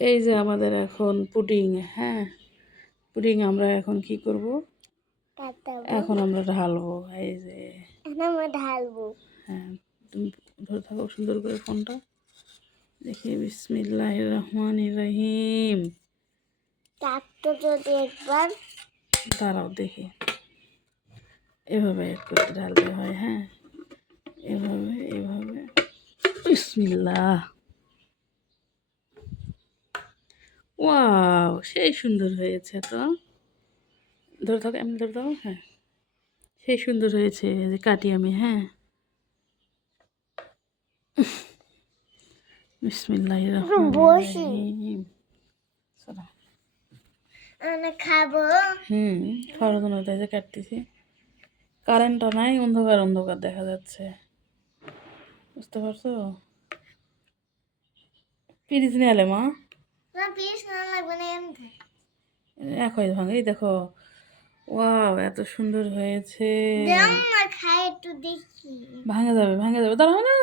এই যে আমাদের এখন পুডিং, হ্যাঁ পুডিং আমরা এখন কি করব, এখন আমরা ঢালবো। এই যে আমরা ঢালবো। হ্যাঁ, তুমি ধরে থাকো সুন্দর করে ফোনটা। দেখি বিসমিল্লাহির রহমানির রহিম। চাপটা যদি একবার দাঁড়াও দেখি, এভাবে করে ঢালতে হয়। হ্যাঁ এভাবে এভাবে বিসমিল্লাহ। ওয়াও, সেই সুন্দর হয়েছে তো। ধরে থাকো, এমনি ধরে থাকো। হ্যাঁ সেই সুন্দর হয়েছে, এই যে কাটি আমি। হ্যাঁ বিসমিল্লাহির রহমানির বসি রহিম। চলো। আমরা খাবো। খাওয়ার জন্য তাই যে কাটতেছি। কারেন্টও নাই, অন্ধকার অন্ধকার দেখা যাচ্ছে, বুঝতে পারছো? পিরিচ নিয়ে এলে মা, না পিস না লাগবে না এমনি। এক হয়ে ভাঙে। এই দেখো, ওয়াও এত সুন্দর হয়েছে। দাও না খাই একটু দেখি। ভাঙে যাবে ভাঙে যাবে, দাঁড়াও না,